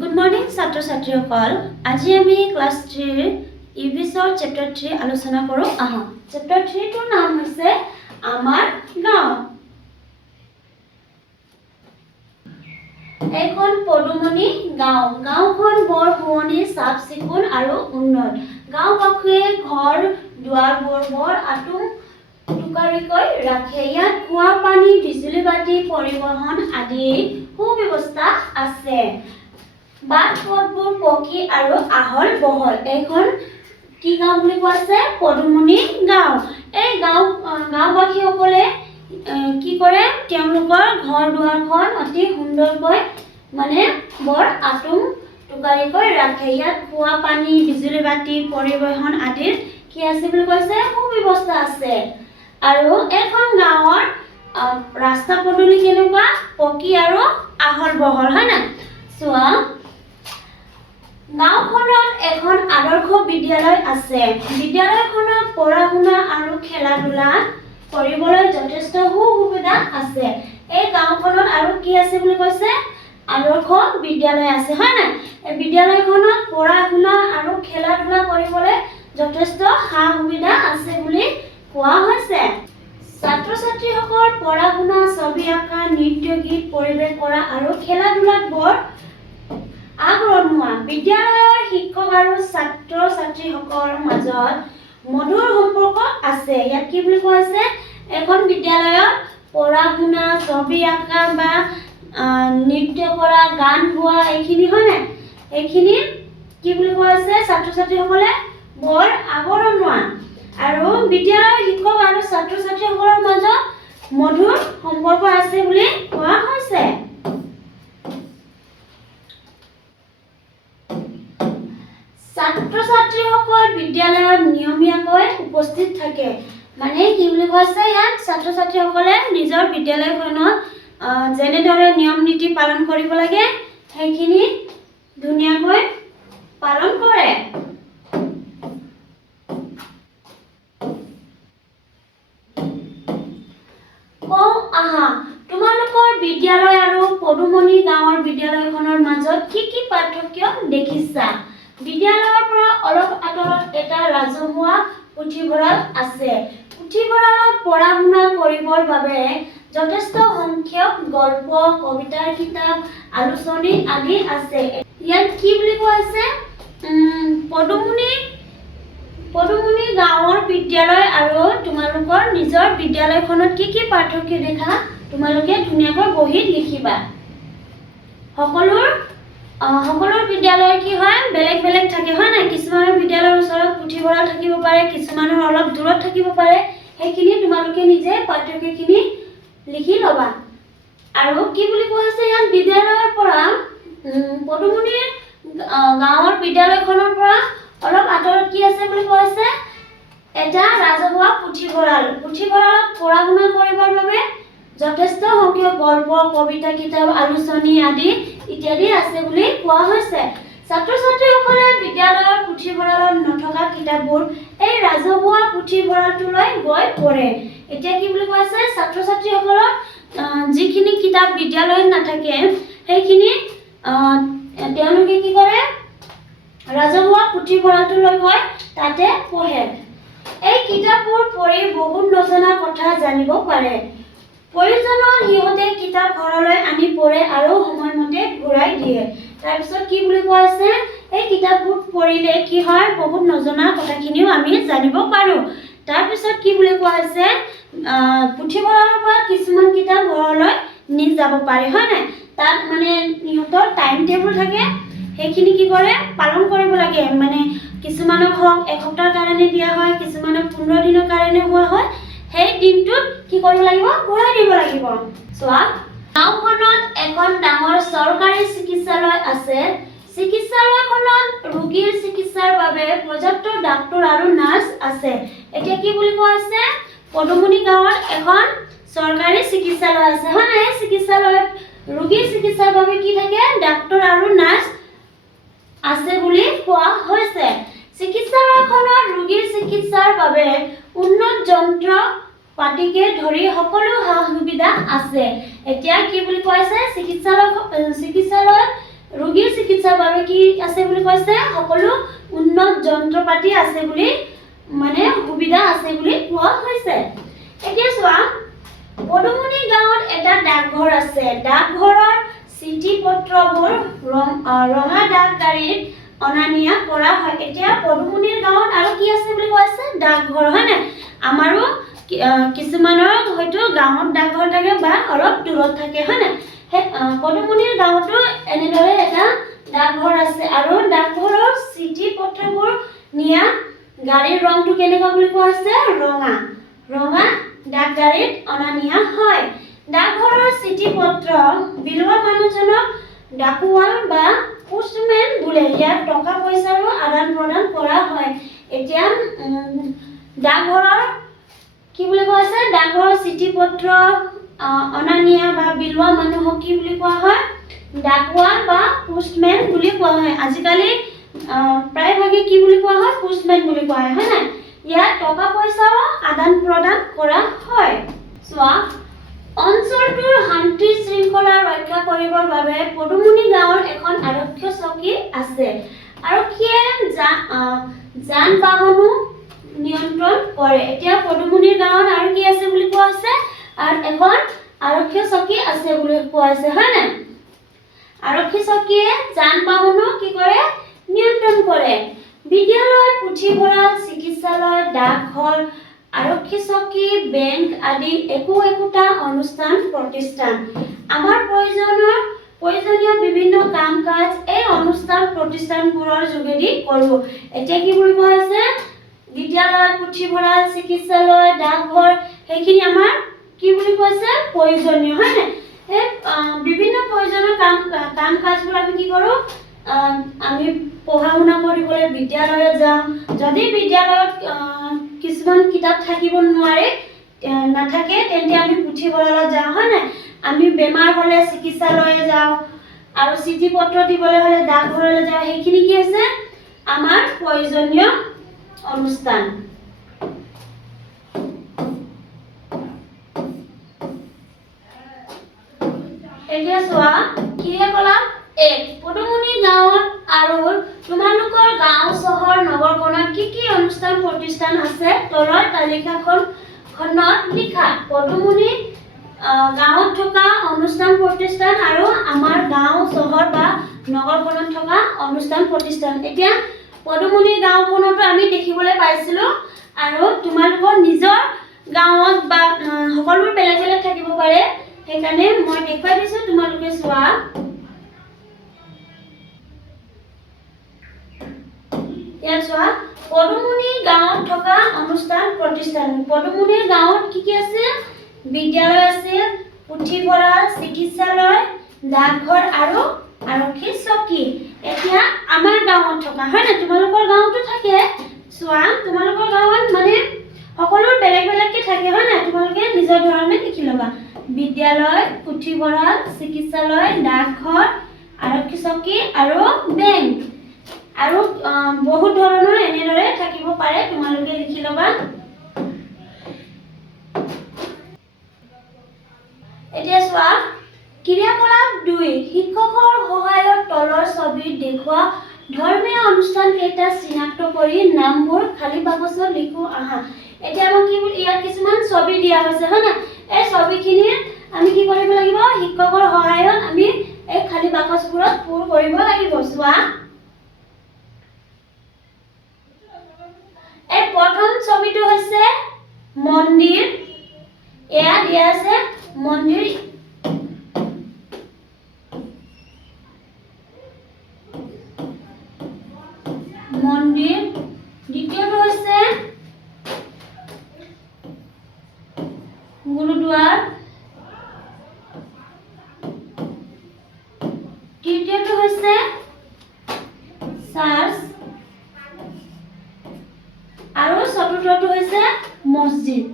Good morning, ছাত্ৰ ছাত্ৰীসকল। আজি আমি ক্লাছ 3 ইভিছৰ চেপ্টাৰ 3 আলোচনা কৰো। চেপ্টাৰ 3 টোৰ নাম হৈছে আমাৰ গাঁও। এখন পদুমনি গাঁও। গাঁওখন বৰ শুৱনি, চাফ চিকুণ আৰু উন্নত। গাঁওবাসীয়ে ঘৰ দুৱাৰবোৰ বৰ আতুম টুকাৰিকৈ ৰাখে। ইয়াত খোৱা পানী, বিজুলী বাতি, পৰিবহণ আদি সুব্যৱস্থা আছে। বাট পথবোৰ পকী আৰু আহল বহল। এইখন কি গাঁও বুলি কোৱা আছে? পদুমনি গাঁও। এই গাঁওবাসীসকলে কি কৰে? তেওঁলোকৰ ঘৰ দুৱাৰখন অতি সুন্দৰকৈ বৰ আতুম টুকাৰিকৈ ৰাখে। ইয়াত খোৱা পানী, বিজুলী বাতি, পৰিবহণ আদিৰ কি আছে বুলি কৈছে? সুব্যৱস্থা আছে। আৰু এখন গাঁৱৰ ৰাস্তা পদূলি কেনেকুৱা? পকী আৰু আহল বহল, হয় না? চোৱা, গাঁওখনত এখন আদৰ্শ বিদ্যালয় আছে। বিদ্যালয়খনত পঢ়া শুনা আৰু খেলা ধূলা কৰিবলৈ যথেষ্ট সুবিধা আছে। এই গাঁওখনত আৰু কি আছে বুলি কৈছে? আদৰ্শ বিদ্যালয় আছে, হয় না? এই বিদ্যালয়খনত পঢ়া শুনা আৰু খেলা ধূলা কৰিবলৈ যথেষ্ট সা সুবিধা আছে বুলি কোৱা হৈছে। ছাত্ৰ ছাত্ৰীসকল পঢ়া শুনা, ছবি আঁকা, নৃত্য গীত পৰিৱেশ কৰা আৰু খেলা ধূলাত বৰ আগ্ৰহ। বিদ্যালয়ৰ শিক্ষক আৰু ছাত্ৰ ছাত্ৰীসকলৰ মাজত মধুৰ সম্পৰ্ক আছে। ইয়াত কি বুলি কোৱা হৈছে? এখন বিদ্যালয়ত পঢ়া শুনা, ছবি আঁকা বা নৃত্য কৰা, গান গোৱা, এইখিনি হয় নাই? এইখিনি কি বুলি কোৱা হৈছে? ছাত্ৰ ছাত্ৰীসকলে বৰ আগ্ৰহ। আৰু বিদ্যালয়ৰ শিক্ষক আৰু ছাত্ৰ ছাত্ৰীসকলৰ মাজত মধুৰ সম্পৰ্ক আছে বুলি কোৱা হৈছে। ছাত্ৰ ছাত্ৰীসকল বিদ্যালয়ত নিয়মীয়াকৈ উপস্থিত থাকে। কি বুলি কৈছে ইয়াত? ছাত্ৰ ছাত্ৰীসকলে নিজৰ বিদ্যালয়খনত যেনেদৰে নিয়ম নীতি পালন কৰিব লাগে সেইখিনি ধুনীয়াকৈ পালন কৰে। তোমালোকৰ বিদ্যালয় আৰু পদুমনি গাঁৱৰ বিদ্যালয়খনৰ মাজত কি কি পাৰ্থক্য দেখিছা? বিদ্যালয়ৰ পৰা অলপ আঁতৰত এটা ৰাজহুৱা পুথিভঁৰাল আছে। পুথিভঁৰালত পঢ়া শুনা কৰিবৰ বাবে যথেষ্ট সংখ্যক গল্প, কবিতাৰ কিতাপ, আলোচনী আদি আছে। ইয়াত কি বুলি কোৱা হৈছে? পদুমনি গাঁৱৰ বিদ্যালয় আৰু তোমালোকৰ নিজৰ বিদ্যালয়খনত কি কি পাৰ্থক্য দেখা তোমালোকে ধুনীয়াকৈ বহীত লিখিবা। সকলো বিদ্যালয় কি হয়? বেলেগ বেলেগ থাকে, হয় নাই? কিছুমানৰ বিদ্যালয়ৰ ওচৰত পুথিভঁৰাল থাকিব পাৰে, কিছুমানৰ অলপ দূৰত থাকিব পাৰে। সেইখিনি তোমালোকে নিজে পাৰ্থক্যখিনি লিখি ল'বা। আৰু কি বুলি কোৱা আছে ইয়াত? বিদ্যালয়ৰ পৰা পদুমনি গাঁৱৰ বিদ্যালয়খনৰ পৰা অলপ আঁতৰত কি আছে বুলি কোৱা আছে? এটা ৰাজহুৱা পুথিভঁৰাল। পুথিভঁৰালত পঢ়া শুনা কৰিবৰ বাবে যথেষ্ট সংখ্যক গল্প, কবিতা কিতাপ, আলোচনী আদি ইত্যাদি আছে বুলি কোৱা হৈছে। ছাত্ৰ ছাত্ৰীসকলে বিদ্যালয়ৰ পুথিভঁৰালত নথকা কিতাপবোৰ এই ৰাজহুৱা পুথিভঁৰালটোলৈ গৈ পঢ়ে। এতিয়া কি বুলি কোৱা আছে? ছাত্ৰ ছাত্ৰীসকলৰ যিখিনি কিতাপ বিদ্যালয়ত নাথাকে সেইখিনি তেওঁলোকে কি কৰে? ৰাজহুৱা পুথিভঁৰালটোলৈ গৈ তাতে পঢ়ে। এই কিতাপবোৰ পঢ়ি বহুত নজনা কথা জানিব পাৰে। প্ৰয়োজনত সিহঁতে কিতাপ ঘৰলৈ আনি পঢ়ে আৰু সময়মতে ঘূৰাই দিয়ে। তাৰপিছত কি বুলি কোৱা আছে? এই কিতাপবোৰ পঢ়িলে কি হয়? বহুত নজনা কথাখিনিও আমি জানিব পাৰোঁ। তাৰপিছত কি বুলি কোৱা হৈছে? পুথিভঁৰালৰ পৰা কিছুমান কিতাপ ঘৰলৈ নি যাব পাৰে, হয় নাই? তাত সিহঁতৰ টাইম টেবুল থাকে, সেইখিনি কি কৰে? পালন কৰিব লাগে। কিছুমানক এসপ্তাহৰ কাৰণে দিয়া হয়, কিছুমানক 15 দিনৰ কাৰণে হোৱা হয়। সেই দিনটোত কি কৰিব লাগিব? ঘূৰাই দিব লাগিব। চোৱা, গাঁওখনত এখন ডাঙৰ চৰকাৰী চিকিৎসালয় আছে। চিকিৎসালয়খনত ৰোগীৰ চিকিৎসাৰ বাবে পৰ্যাপ্ত ডাক্তৰ আৰু নাৰ্ছ আছে। এতিয়া কি বুলি কোৱা আছে? পদুমনি গাঁৱত এখন চৰকাৰী চিকিৎসালয় আছে, হয় নাই? এই চিকিৎসালয়ত ৰোগীৰ চিকিৎসাৰ বাবে কি থাকে? ডাক্তৰ আৰু নাৰ্ছ আছে বুলি কোৱা হৈছে। চিকিৎসালয়খনত ৰোগীৰ চিকিৎসাৰ বাবে উন্নত যন্ত্ৰ পাতিকে ধৰি সকলো সা সুবিধা আছে। এতিয়া কি বুলি কোৱা হৈছে? চিকিৎসালয়ত ৰোগীৰ চিকিৎসাৰ বাবে কি আছে বুলি কৈছে সকলো উন্নত যন্ত্ৰপাতি আছে বুলি মানে সুবিধা আছে বুলি কোৱা হৈছে এতিয়া চোৱা পদুমনি গাঁৱত এটা ডাকঘৰ আছে ডাকঘৰৰ চিঠি পত্ৰবোৰ ৰঙা ডাক গাড়ীত অনা নিয়া কৰা হয় এতিয়া পদুমনিৰ গাঁৱত আৰু কি আছে বুলি কৈছে ডাকঘৰ হয় না আমাৰো কিছুমানৰ হয়তো গাঁৱত ডাকঘৰ থাকে বা অলপ দূৰত থাকে হয় না পদুমনিৰ গাঁৱতো এনেদৰে এটা ডাকঘৰ আছে আৰু ডাকঘৰৰ চিঠি পত্ৰবোৰ নিয়া গাড়ীৰ ৰংটো কেনেকুৱা বুলি কোৱা হৈছে ৰঙা ডাক গাড়ীত অনা নিয়া হয় ডাকঘৰৰ চিঠি পত্ৰ বিলোৱা মানুহজনক ডাকুৱাল বা পোষ্টমেন বোলে ইয়াত টকা পইচাৰো আদান প্ৰদান কৰা হয় এতিয়া ডাকঘৰৰ কি বুলি কোৱা আছে ডাকঘৰৰ চিঠি পত্ৰ অনা নিয়া বা বিলোৱা মানুহক কি বুলি কোৱা হয় ডাকুৱাল বা পোষ্টমেন বুলি কোৱা হয় আজিকালি প্ৰায়ভাগে কি বুলি কোৱা হয় পোষ্টমেন বুলি কোৱা হয় না ইয়াত টকা পইচাৰো আদান প্ৰদান কৰা হয় চোৱা অঞ্চলটোৰ শান্তি শৃংখলা ৰক্ষা কৰিবৰ বাবে পদুমনি গাঁৱৰ এখন আৰক্ষী চকী আছে আৰক্ষীয়ে যান বাহনো নিয়ন্ত্ৰণ কৰে এতিয়া পদুমনি গাঁৱত আৰু কি আছে বুলি কোৱা হৈছে আৰু এখন আৰক্ষী চকী আছে বুলি কোৱা হৈছে হয় না আৰক্ষী চকীয়ে যান বাহনো কি কৰে নিয়ন্ত্ৰণ কৰে বিদ্যালয় পুথিভঁৰাল চিকিৎসালয় ডাকঘৰ আৰক্ষী চকী বেংক আদি একোটা অনুষ্ঠান প্ৰতিষ্ঠান আমাৰ প্ৰয়োজনীয় বিভিন্ন কাম কাজ এই অনুষ্ঠান প্ৰতিষ্ঠানবোৰৰ যোগেদি কৰোঁ এতিয়া কি বুলি কোৱা হৈছে বিদ্যালয় পুথিভঁৰাল চিকিৎসালয় ডাকঘৰ সেইখিনি আমাৰ কি বুলি কৈছে প্ৰয়োজনীয় হয় না বিভিন্ন প্ৰয়োজনীয় কাম কাজবোৰ আমি কি কৰোঁ আমি পঢ়া শুনা কৰিবলৈ বিদ্যালয়ত যাওঁ যদি বিদ্যালয়ত কিছুমান কিতাপ থাকিব নোৱাৰে নাথাকে তেন্তে আমি পুথিভঁৰালত যাওঁ হয় না আমি বেমাৰ হ'লে চিকিৎসালয়ত যাওঁ আৰু চিঠি পত্ৰ দিবলৈ হ'লে ডাকঘৰলৈ যাওঁ সেইখিনি কি আছে আমাৰ প্ৰয়োজনীয় অনুষ্ঠান এতিয়া চোৱা ক্ৰিয়াকলাপ 1 পদুমনি গাঁৱত আৰু তোমালোকৰ গাঁও চহৰ নগৰখনত কি অনুষ্ঠান প্ৰতিষ্ঠান আছে তলৰ তালিকাখনত লিখা পদুমনি গাঁৱত থকা অনুষ্ঠান প্ৰতিষ্ঠান আৰু আমাৰ গাঁও চহৰ বা নগৰখনত থকা অনুষ্ঠান প্ৰতিষ্ঠান এতিয়া পদুমনি গাঁওখনতো আমি দেখিবলৈ পাইছিলো আৰু তোমালোকৰ নিজৰ গাঁৱত বা সকলোৰ বেলেগ বেলেগ থাকিব পাৰে সেইকাৰণে মই দেখুৱাই দিছো তোমালোকে চোৱা ইয়াত চোৱা পদুমনি গাঁৱত থকা অনুষ্ঠান প্ৰতিষ্ঠান পদুমনি গাঁৱত কি আছে বিদ্যালয় আছে পুথিভঁৰাল চিকিৎসালয় ডাকঘৰ আৰু আৰক্ষী চকী এতিয়া আমাৰ গাঁৱত থকা হয় না তোমালোকৰ গাঁৱতো থাকে চোৱা তোমালোকৰ গাঁৱত মানে সকলোৰ বেলেগ বেলেগকে থাকে হয় না তোমালোকে নিজৰ ধৰণে লিখি ল'বা বিদ্যালয় পুথিভঁৰাল চিকিৎসালয় ডাকঘৰ আৰক্ষী চকী আৰু বেংক আৰু বহুত ধৰণৰ এনেদৰে থাকিব পাৰে তোমালোকে লিখি ল'বা এতিয়া চোৱা ক্ৰিয়াকলাপ 2 শিক্ষকৰ সহায়ত তলৰ ছবিত দেখুওৱা ধৰ্মীয় অনুষ্ঠান কেইটা চিনাক্ত কৰি নামবোৰ খালী বাকচত লিখো আহা এতিয়া আমাক কি ইয়াত কিছুমান ছবি দিয়া হৈছে হয় না এই ছবিখিনি আমি কি কৰিব লাগিব শিক্ষকৰ সহায়ত আমি এই খালী বাকচবোৰত পূৰ কৰিব লাগিব চোৱা এই প্ৰথম ছবিটো হৈছে মন্দিৰ এয়া দিয়া আছে মন্দিৰ দ্বিতীয়টো হৈছে গুৰুদ্বাৰ তৃতীয়টো হৈছে চাৰ্চ আৰু চতুৰ্থটো হৈছে মছজিদ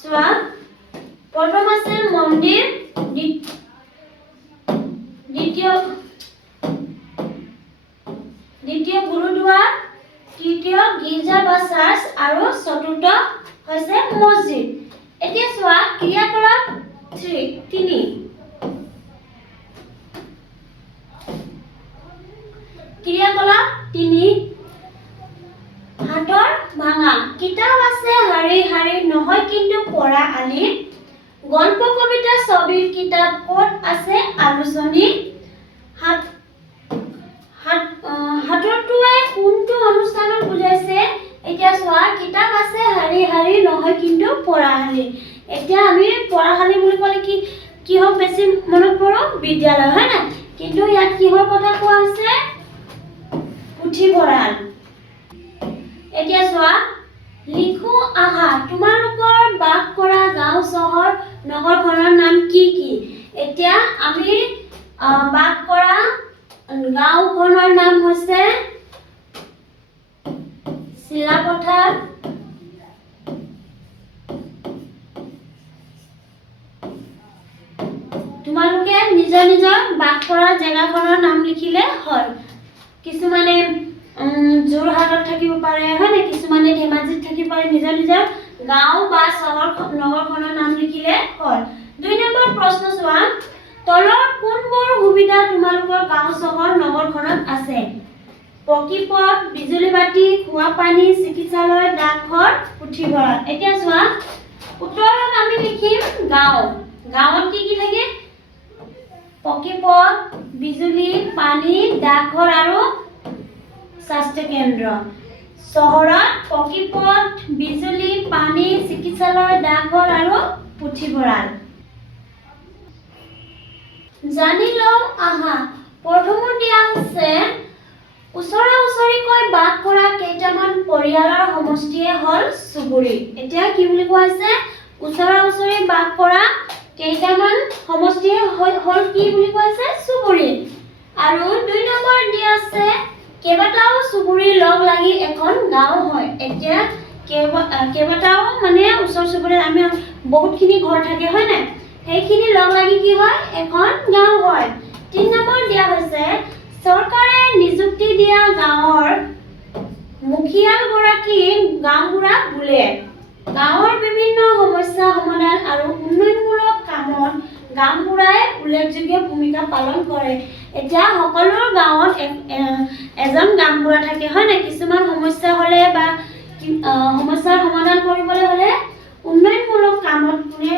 চোৱা প্ৰথম আছে মন্দিৰ দ্বিতীয় গুৰুদ্বাৰ তৃতীয় গীৰ্জা বা হৈছে মছজিদ। এতিয়া চোৱা ক্ৰিয়াকলাপ 3 ক্ৰিয়াকলাপ 3 হাতৰ ভাঙা। কিতাপ আছে হাৰি হাৰি নহয় কিন্তু পঢ়া আলি। গল্প কবিতা ছবিৰ কিতাপ ক'ত আছে আলোচনী। হাতৰটোৱে কোনটো অনুষ্ঠানক বুজাইছে। এতিয়া চোৱা কিতাপ আছে হাৰি হাৰি নহয় কিন্তু পঢ়াশালী। এতিয়া আমি পঢ়াশালী বুলি ক'লে কি হওক বেছি মনত পৰো বিদ্যালয় হয় না, কিন্তু ইয়াত কিহৰ কথা কোৱা হৈছে পুথিভঁৰাল। এতিয়া চোৱা লিখো আহা তোমালোকৰ বাস কৰা গাঁও চহৰ নগৰখনৰ নাম কি কি। এতিয়া আমি বাস কৰা গাঁওখনৰ নাম হৈছে চিলাপথাৰ। তোমালোকে নিজৰ নিজৰ বাস কৰা জেগাখনৰ নাম লিখিলে হ'ল। কিছুমানে যোৰহাটত থাকিব পাৰে হয় নে, কিছুমানে ধেমাজিত থাকিব পাৰে। নিজৰ নিজৰ গাঁও বা চহৰ নগৰখনৰ নাম লিখিলে হ'ল। 2 নম্বৰ প্ৰশ্ন চোৱা তলৰ কোনবোৰ সুবিধা তোমালোকৰ গাঁও চহৰ নগৰখনত আছে। পকী পথ, বিজুলী বাতি, খোৱা পানী, চিকিৎসালয়, ডাকঘৰ, পুথিভঁৰাল। এতিয়া চোৱা উত্তৰত আমি লিখিম গাঁও। গাঁৱত কি থাকে পকী পথ, বিজুলী, পানী, ডাকঘৰ আৰু স্বাস্থ্য কেন্দ্ৰ। চহৰত পকী পথ, বিজুলী, পানী, চিকিৎসালয়, ডাকঘৰ আৰু পুথিভঁৰাল। জানি লওঁ আহা। প্ৰথমত দিয়া হৈছে ওচৰা ওচৰিকৈ বাস কৰা কেইটামান পৰিয়ালৰ সমষ্টিয়ে হ'ল চুবুৰী। এতিয়া কি বুলি কোৱা হৈছে ওচৰা ওচৰি বাস কৰা কেইটামান সমষ্টিয়ে হ'ল কি বুলি কোৱা হৈছে চুবুৰী। আৰু 2 নম্বৰ দিয়া আছে কেইবাটাও চুবুৰী লগ লাগি এখন গাঁও হয়। এতিয়া কেইবাটাও মানে ওচৰ চুবুৰীত আমি বহুতখিনি ঘৰ থাকে হয় নাই, সেইখিনি লগ লাগি কি হয় এখন গাঁও হয়। 3 নম্বৰ দিয়া হৈছে চৰকাৰে নিযুক্তি দিয়া গাঁৱৰ মুখিয়াল গৰাকী গাঁওবুঢ়া বোলে। গাঁৱৰ বিভিন্ন সমস্যা সমাধান আৰু উন্নয়নমূলক কামত গাঁওবুঢ়াই উল্লেখযোগ্য ভূমিকা পালন কৰে। এতিয়া সকলো গাঁৱত এজন গাঁওবুঢ়া থাকে হয় নাই। কিছুমান সমস্যা হ'লে বা সমস্যাৰ সমাধান কৰিবলৈ হ'লে উন্নয়নমূলক কামত কোনে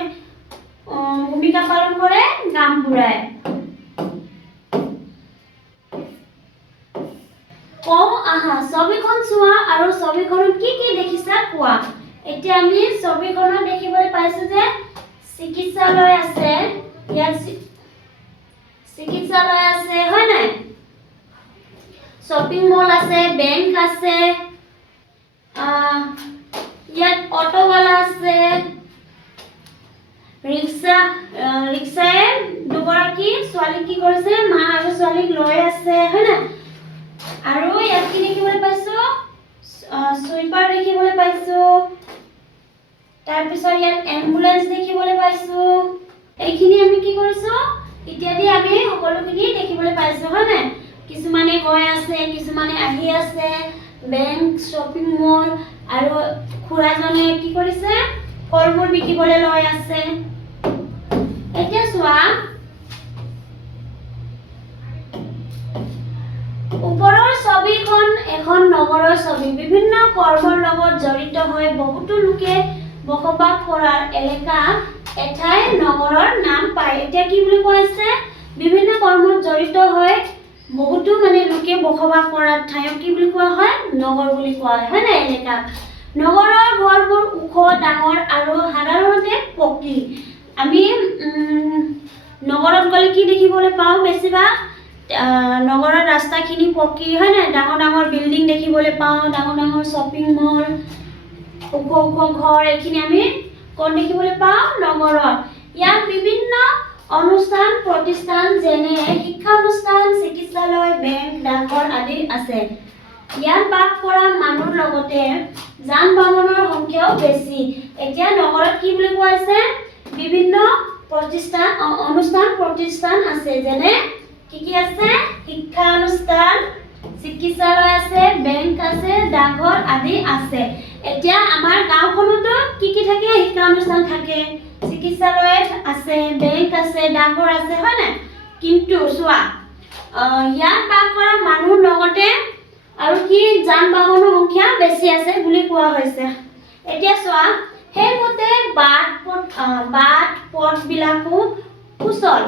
ভূমিকা পালন কৰে গাঁওবুঢ়াই। কওঁ আহা ছবিখন চোৱা আৰু ছবিখনত কি কি দেখিছা কোৱা। এতিয়া আমি ছবিখনত দেখিবলৈ পাইছো যে চিকিৎসালয় আছে, ইয়াত চিকিৎসালয় আছে হয় নাই, শ্বপিং মল আছে, বেংক আছে, ইয়াত অটোৱালা আছে, ৰিক্সায়ে দুগৰাকী ছোৱালী কি কৰিছে মা আৰু ছোৱালীক লৈ আছে হয় নাই। আৰু ইয়াত কি দেখিবলৈ পাইছো সুইপাৰ দেখিবলৈ পাইছো, তাৰপিছত ইয়াত এম্বুলেন্স দেখিবলৈ পাইছো। এইখিনি আমি কি কৰিছো ইত্যাদি আমি সকলোখিনি দেখিবলৈ পাইছো হয় নাই। কিছুমানে গৈ আছে, কিছুমানে আহি আছে, বেংক, শ্বপিং মল আৰু খুৰাজনে কি কৰিছে ফল-মূল বিকিবলৈ লৈ আছে। এতিয়া চোৱা ওপৰৰ ছবিখন এখন নগৰৰ ছবি। বিভিন্ন কৰ্মৰ লগত জড়িত হৈ বহুতো লোকে বসবাস কৰাৰ এলেকা এঠাই নগৰৰ নাম পায়। এতিয়া কি বুলি কোৱা হৈছে বিভিন্ন কৰ্মত জড়িত হৈ বহুতো মানে লোকে বসবাস কৰা ঠাইক কি বুলি কোৱা হয় নগৰ বুলি কোৱা হয় না এলেকা। নগৰৰ ঘৰবোৰ ওখ ডাঙৰ আৰু সাধাৰণতে পকী। আমি নগৰত গ'লে কি দেখিবলৈ পাওঁ বেছিভাগ নগৰৰ ৰাস্তাখিনি পকী হয় নাই, ডাঙৰ ডাঙৰ বিল্ডিং দেখিবলৈ পাওঁ, ডাঙৰ ডাঙৰ শ্বপিং মল, ওখ ওখ ঘৰ, এইখিনি আমি ক'ত দেখিবলৈ পাওঁ নগৰত। ইয়াত বিভিন্ন অনুষ্ঠান প্ৰতিষ্ঠান যেনে শিক্ষা অনুষ্ঠান, চিকিৎসালয়, বেংক, ডাকঘৰ আদি আছে। ইয়াত বাস কৰা মানুহৰ লগতে যান বাহনৰ সংখ্যাও বেছি। এতিয়া নগৰত কি বুলি কোৱা হৈছে বিভিন্ন প্ৰতিষ্ঠান অনুষ্ঠান প্ৰতিষ্ঠান আছে, যেনে কি আছে শিক্ষা অনুষ্ঠান, চিকিৎসালয় আছে, বেংক আছে, ডাকঘৰ আদি আছে। এতিয়া আমাৰ গাঁওখনতো কি থাকে শিক্ষা অনুষ্ঠান থাকে চিকিৎসালয় আছে বেংক আছে ডাকঘৰ আছে হয় নাই কিন্তু চোৱা ইয়াত বাস কৰা মানুহৰ লগতে আৰু কি যান বাহনৰ সংখ্যা বেছি আছে বুলি কোৱা হৈছে এতিয়া চোৱা সেইমতে বাট পথবিলাকো সুচল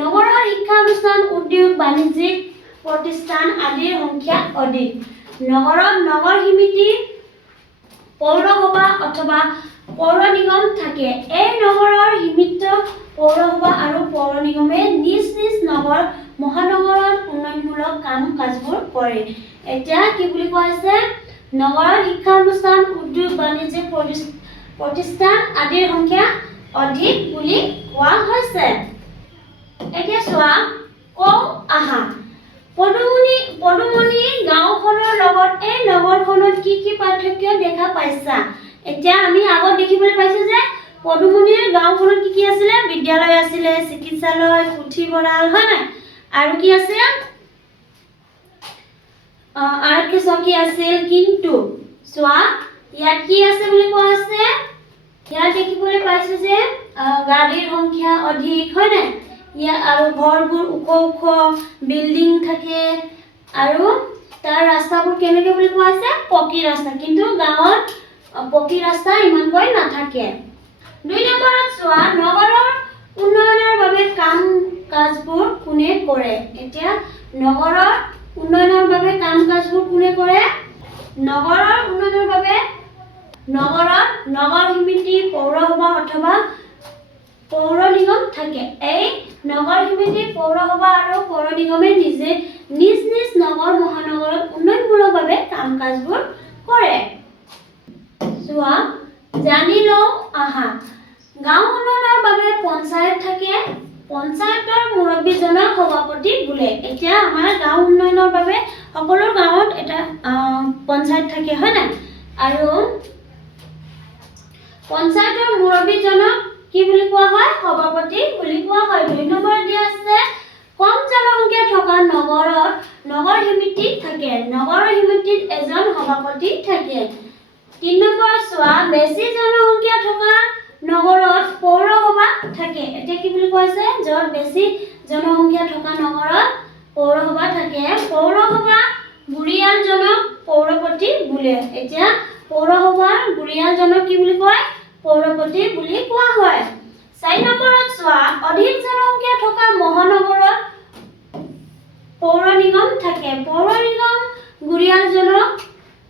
নগৰৰ শিক্ষা অনুষ্ঠান উদ্যোগ বাণিজ্যিক প্ৰতিষ্ঠান আদিৰ সংখ্যা অধিক নগৰত নগৰ সমিতি পৌৰসভা অথবা পৌৰ নিগম থাকে এই নগৰৰ সীমিত পৌৰসভা আৰু পৌৰ নিগমে নিজ নিজ নগৰ মহানগৰত উন্নয়নমূলক কাম কাজবোৰ কৰে এতিয়া কি বুলি কোৱা হৈছে নগৰৰ শিক্ষা অনুষ্ঠান উদ্যোগ বাণিজ্যিক প্ৰতিষ্ঠান আদিৰ সংখ্যা অধিক বুলি কোৱা হৈছে এতিয়া চোৱা কওঁ আহা পদুমণি গাঁওখনৰ লগত এই নগৰখনত কি পাৰ্থক্য দেখা পাইছা এতিয়া আমি আগত দেখিবলৈ পাইছো যে পদুমণিৰ গাঁওখনত কি আছিলে বিদ্যালয় আছিলে চিকিৎসালয় পুথিভঁৰাল হয় নাই আৰু কি আছে আৰক্ষী চকী আছিল কিন্তু চোৱা ইয়াত কি আছে বুলি কোৱা আছে ইয়াত দেখিবলৈ পাইছো যে গাড়ীৰ সংখ্যা অধিক হয় নাই ইয়া আৰু ঘৰবোৰ ওখ বিল্ডিং থাকে আৰু তাৰ ৰাস্তাবোৰ কেনেকৈ বুলি কোৱা আছে পকী ৰাস্তা কিন্তু গাঁৱত পকী ৰাস্তা ইমানকৈ নাথাকে 2 নম্বৰত চোৱা নগৰৰ উন্নয়নৰ বাবে কাম কাজবোৰ কোনে কৰে এতিয়া নগৰৰ উন্নয়নৰ বাবে কাম কাজবোৰ কোনে কৰে নগৰৰ উন্নয়নৰ বাবে নগৰত নগৰ সমিতি পৌৰসভা অথবা পৌৰ নিগম থাকে এই নগৰ সমিতি পৌৰসভা আৰু পৌৰ নিগমে নিজ নিজ নগৰ মহানগৰত উন্নয়নমূলকভাৱে কাম কাজবোৰ কৰে চোৱা জানি লওঁ আহা গাঁও উন্নয়নৰ বাবে পঞ্চায়ত থাকে পঞ্চায়তৰ মুৰব্বীজনক সভাপতি বোলে এতিয়া আমাৰ গাঁও উন্নয়নৰ বাবে সকলো গাঁৱত এটা পঞ্চায়ত থাকে হয় নাই আৰু পঞ্চায়তৰ মুৰব্বীজনক কি বুলি কোৱা হয় সভাপতি বুলি কোৱা হয় 2 নম্বৰ দিয়া আছে কম জনসংখ্যা থকা নগৰত নগৰ সমিতি থাকে নগৰ সমিতিত এজন সভাপতি থাকে 3 নম্বৰ চোৱা বেছি জনসংখ্যা থকা নগৰত পৌৰসভা থাকে এতিয়া কি বুলি কোৱা আছে য'ত বেছি জনসংখ্যা থকা নগৰত পৌৰসভা থাকে পৌৰসভা গুৰিয়ালজনক পৌৰপতি বোলে এতিয়া পৌৰসভাৰ গুৰিয়ালজনক কি বুলি কয় পৌৰপতি বুলি কোৱা হয় 4 নম্বৰত চোৱা অধিক জনসংখ্যা থকা মহানগৰত পৌৰ নিগম থাকে পৌৰ নিগম গুৰিয়ালজনক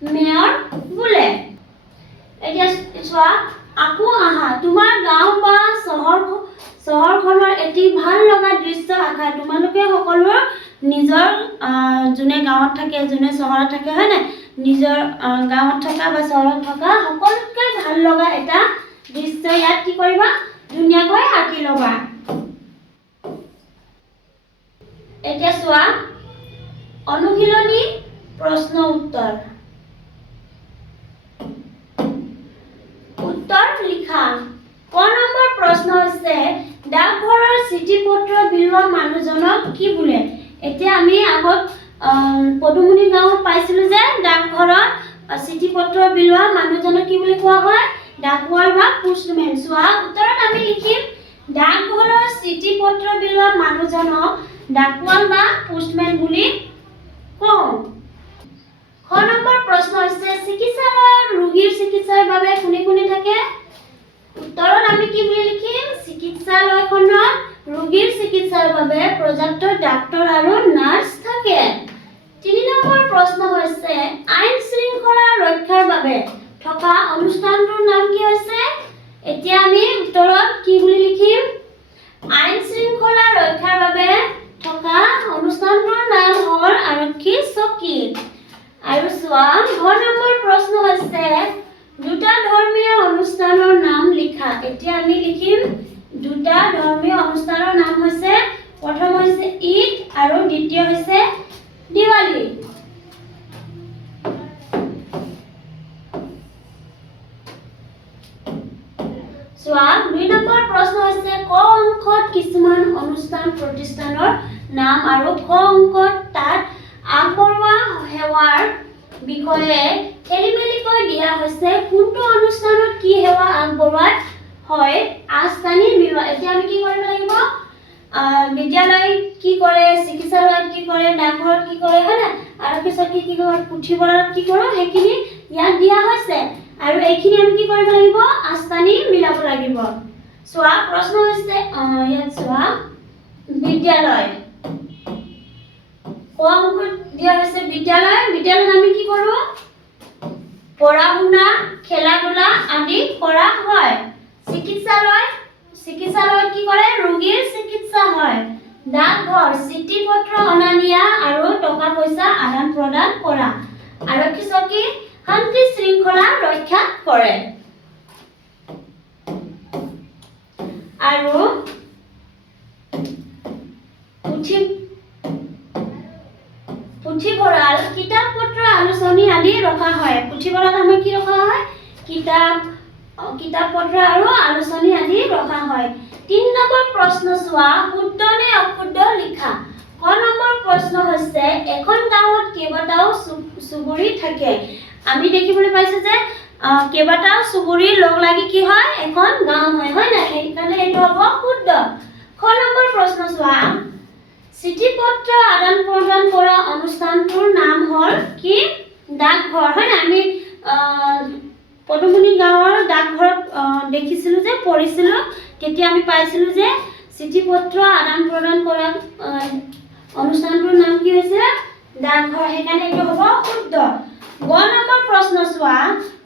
মেয়ৰ বোলে এতিয়া চোৱা আকৌ আহা তোমাৰ গাঁও বা চহৰখনৰ এটি ভাল লগা দৃশ্য আঁকা তোমালোকে সকলো নিজৰ যোনে গাঁৱত থাকে যোনে চহৰত থাকে হয় নাই নিজৰ গাঁৱত থকা বা চহৰত থকা সকলোতকৈ ভাল লগা এটা দৃশ্য ইয়াত কি কৰিবা ধুনীয়াকৈ আঁকি ল'বা এতিয়া চোৱা অনুশীলনী প্ৰশ্ন উত্তৰ লিখা ক নম্বৰ প্ৰশ্ন হৈছে ডাকঘৰৰ চিঠি পত্ৰ বিলোৱা মানুহজনক কি বোলে এতিয়া আমি আগত পদুমণি গাঁৱত পাইছিলো যে ডাকঘৰত চিঠি পত্ৰ বিলোৱা মানুহজনক কি বুলি কোৱা হয় ডাকঘৰ বা পোষ্টমেন চোৱা উত্তৰত আমি লিখিম ডাকঘৰৰ চিঠি পত্ৰ বিলোৱা মানুহজনক ডাকঘৰ বা পোষ্টমেন বুলি কওঁ খ নম্বৰ প্ৰশ্ন হৈছে চিকিৎসালয়ত ৰোগীৰ চিকিৎসাৰ বাবে কোনে থাকে উত্তৰত আমি কি বুলি লিখিম চিকিৎসালয়খনত ৰোগীৰ চিকিৎসাৰ বাবে পৰ্যাপ্ত ডাক্তৰ আৰু নাৰ্ছ থাকে 3 নম্বৰ প্ৰশ্ন হৈছে আইন শৃংখলা ৰক্ষাৰ বাবে থকা অনুষ্ঠানটোৰ নাম কি হৈছে এতিয়া আমি উত্তৰত কি বুলি লিখিম আইন শৃংখলা ৰক্ষাৰ বাবে থকা অনুষ্ঠানটোৰ নাম হ'ল আৰক্ষী চকী আৰু চোৱা 9 নম্বৰ প্ৰশ্ন হৈছে দুটা ধৰ্মীয় অনুষ্ঠানৰ নাম লিখা এতিয়া আমি লিখিম দুটা ধৰ্মীয় অনুষ্ঠানৰ নাম হৈছে প্ৰথম হৈছে ঈদ আৰু দ্বিতীয় হৈছে দিৱালী চোৱা 2 নম্বৰ প্ৰশ্ন হৈছে ক অংকত কিছুমান অনুষ্ঠান প্ৰতিষ্ঠানৰ নাম আৰু খ অংকত তাত আগবঢ়োৱা সেৱাৰ বিষয়ে খেলিমেলিকৈ দিয়া হৈছে কোনটো অনুষ্ঠানত কি সেৱা আগবঢ়োৱা হয় আস্থানি মিলোৱা। এতিয়া আমি কি কৰিব লাগিব, বিদ্যালয়ত কি কৰে, চিকিৎসালয়ত কি কৰে, ডাকঘৰত কি কৰে, হয় না, আৰু পিছত কি কৰে, পুথিভঁৰালত কি কৰে, সেইখিনি ইয়াত দিয়া হৈছে আৰু এইখিনি আমি কি কৰিব লাগিব, আস্থানি মিলাব লাগিব। চোৱা প্ৰশ্ন হৈছে ইয়াত চোৱা বিদ্যালয় অংকুৰ দিয়া হৈছে বিদ্যালয়। বিদ্যালয়ত আমি কি কৰো, পঢ়া শুনা খেলা ধূলা আদি কৰা হয়। চিকিৎসালয়ত কি কৰে, ৰোগীৰ চিকিৎসা হয়। ডাকঘৰ চিঠি পত্ৰ অনা নিয়া আৰু টকা পইচা আদান প্ৰদান কৰা। আৰক্ষী চকী শান্তি শৃংখলা ৰক্ষা কৰে। আৰু পুথিভঁৰাল কিতাপ পত্ৰ আলোচনী আদি ৰখা হয়। পুথিভঁৰালত আমাৰ কি ৰখা হয়, কিতাপ পত্ৰ আৰু আলোচনী আদি ৰখা হয়। ৩ নম্বৰ প্ৰশ্ন চোৱা, শুদ্ধ নে অশুদ্ধ লিখা। ক নম্বৰ প্ৰশ্ন হৈছে এখন গাঁৱত কেইবাটাও চুবুৰী থাকে। আমি দেখিবলৈ পাইছো যে কেইবাটাও চুবুৰী লগ লাগি কি হয়, এখন গাঁও হয়, হয় না, সেইকাৰণে এইটো হ'ব শুদ্ধ। খ নম্বৰ প্ৰশ্ন চোৱা, চিঠি পত্ৰ আদান প্ৰদান কৰা অনুষ্ঠানটোৰ নাম হ'ল কি, ডাকঘৰ, হয় না। আমি পদুমণি গাঁৱৰ ডাকঘৰত দেখিছিলো যে, পঢ়িছিলো, তেতিয়া আমি পাইছিলো যে চিঠি পত্ৰ আদান প্ৰদান কৰা অনুষ্ঠানটোৰ নাম কি হৈছে, ডাকঘৰ, সেইকাৰণে এইটো হ'ব শুদ্ধ। গ নম্বৰ প্ৰশ্ন চোৱা,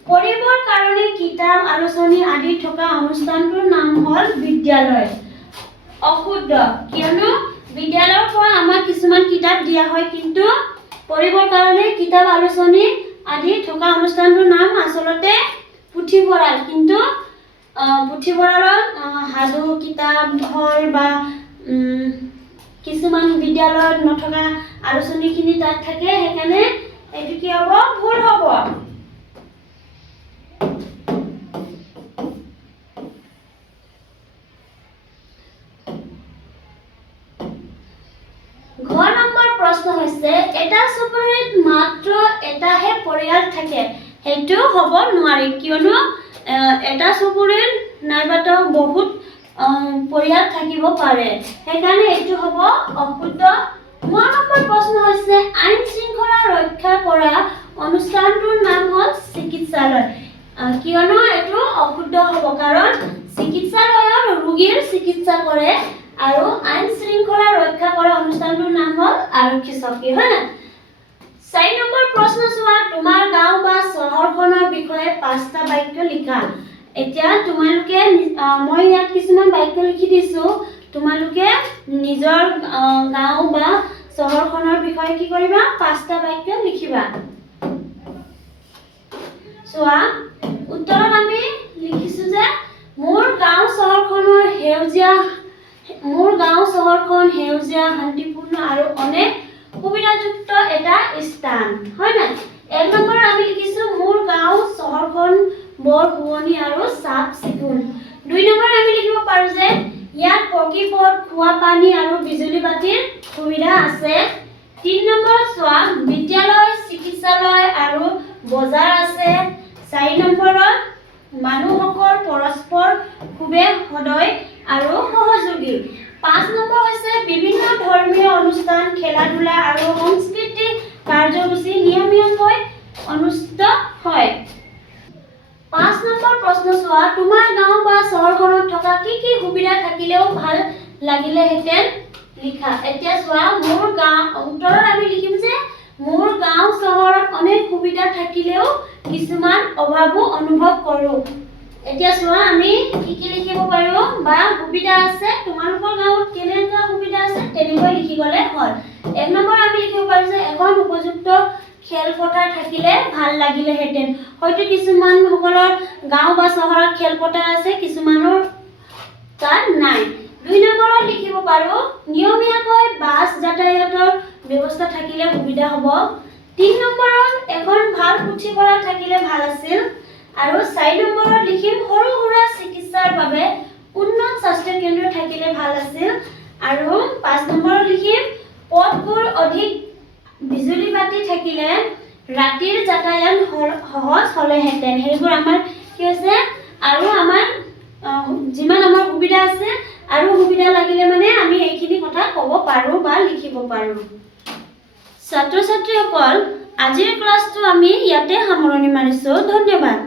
পঢ়িবৰ কাৰণে কিতাপ আলোচনী আদি থকা অনুষ্ঠানটোৰ নাম হ'ল বিদ্যালয়। অশুদ্ধ, কিয়নো বিদ্যালয়ৰ পৰা আমাক কিছুমান কিতাপ দিয়া হয়, কিন্তু পঢ়িবৰ কাৰণে কিতাপ আলোচনী আদি থকা অনুষ্ঠানটোৰ নাম আচলতে পুথিভঁৰাল। কিন্তু পুথিভঁৰালত সাধু কিতাপ হল বা কিছুমান বিদ্যালয়ত নথকা আলোচনীখিনি তাত থাকে, সেইকাৰণে এইটো কি হ'ব, ভুল হ'ব। ঘ নম্বৰ প্ৰশ্ন হৈছে এটা চুবুৰীত মাত্ৰ এটাহে পৰিয়াল থাকে। সেইটো হ'ব নোৱাৰি, কিয়নো এটা চুবুৰীত নাইবাতো বহুত পৰিয়াল থাকিব পাৰে, সেইকাৰণে এইটো হ'ব অশুদ্ধ। ম নম্বৰ প্ৰশ্ন হৈছে আইন শৃংখলা ৰক্ষা কৰা অনুষ্ঠানটোৰ নাম হ'ল চিকিৎসালয়। কিয়নো এইটো অশুদ্ধ হ'ব, কাৰণ চিকিৎসালয়ত ৰোগীৰ চিকিৎসা কৰে আৰু আইন শৃংখলা ৰক্ষা কৰা অনুষ্ঠানটোৰ নাম হ'ল আৰক্ষী চকী, হয় না। ৪ নম্বৰ প্ৰশ্ন চোৱা, তোমাৰ গাঁও বা চহৰখনৰ বিষয়ে 5টা বাক্য লিখা। এতিয়া তোমালোকে মই ইয়াত কিছুমান বাক্য লিখি দিছো, তোমালোকে নিজৰ গাঁও বা চহৰখনৰ বিষয়ে কি কৰিবা, 5টা বাক্য লিখিবা। চোৱা উত্তৰত আমি লিখিছো যে মোৰ গাঁও চহৰখন সেউজীয়া শান্তিপূৰ্ণ আৰু অনেক সুবিধাযুক্ত এটা স্থান, হয় না। ১ নম্বৰ আমি লিখিছো মোৰ গাঁও চহৰখন বৰ শুৱনি আৰু চাফ চিকুণ। ২ নম্বৰ আমি লিখিব পাৰো যে ইয়াত পকী পথ, খোৱা পানী আৰু বিজুলী বাতিৰ সুবিধা আছে। ৩ নম্বৰ চোৱা বিদ্যালয়, চিকিৎসালয় আৰু বজাৰ আছে। ৪ নম্বৰত মানুহসকল পৰস্পৰ খুবেই সদয় আৰু সহযোগী। ৫ নম্বৰ হৈছে বিভিন্ন ধৰ্মীয় অনুষ্ঠান, খেলা ধূলা আৰু সাংস্কৃতিক কাৰ্যসূচী নিয়মীয়াকৈ অনুষ্ঠিত হয়। ৫ নম্বৰ প্ৰশ্ন চোৱা, তোমাৰ গাঁও বা চহৰখনত থকা কি কি সুবিধা থাকিলেও ভাল লাগিলেহেঁতেন লিখা। এতিয়া চোৱা মোৰ গাঁও, উত্তৰত আমি লিখিম যে মোৰ গাঁও চহৰত অনেক সুবিধা থাকিলেও কিছুমান অভাৱো অনুভৱ কৰোঁ। এতিয়া চোৱা আমি কি কি লিখিব পাৰো, বা সুবিধা আছে, তোমালোকৰ গাঁৱত কেনেকুৱা সুবিধা আছে তেনেকৈ লিখি গ'লে হ'ল। ১ নম্বৰ আমি লিখিব পাৰো যে এখন উপযুক্ত খেলপথাৰ থাকিলে ভাল লাগিলেহেঁতেন। হয়তো কিছুমান সকলৰ গাঁও বা চহৰত খেলপথাৰ আছে, কিছুমানৰ তাত নাই। ২ নম্বৰত লিখিব পাৰো নিয়মীয়াকৈ বাছ যাতায়াতৰ ব্যৱস্থা থাকিলে সুবিধা হ'ব। ৩ নম্বৰত এখন ভাল পুথিভঁৰাল থাকিলে ভাল আছিল। আৰু ৪ নম্বৰত লিখিম সৰু সুৰা চিকিৎসাৰ বাবে উন্নত স্বাস্থ্য কেন্দ্ৰ থাকিলে ভাল আছিল। আৰু ৫ নম্বৰত লিখিম পথবোৰ অধিক বিজুলী বাতি থাকিলে ৰাতিৰ যাতায়াত সহজ হ'লেহেঁতেন। সেইবোৰ আমাৰ কি হৈছে আৰু আমাৰ যিমান আমাৰ সুবিধা আছে আৰু সুবিধা লাগিলে মানে আমি এইখিনি কথা ক'ব পাৰোঁ বা লিখিব পাৰোঁ। ছাত্ৰ ছাত্ৰীসকল, আজিৰ ক্লাছটো আমি ইয়াতে সামৰণি মাৰিছোঁ। ধন্যবাদ।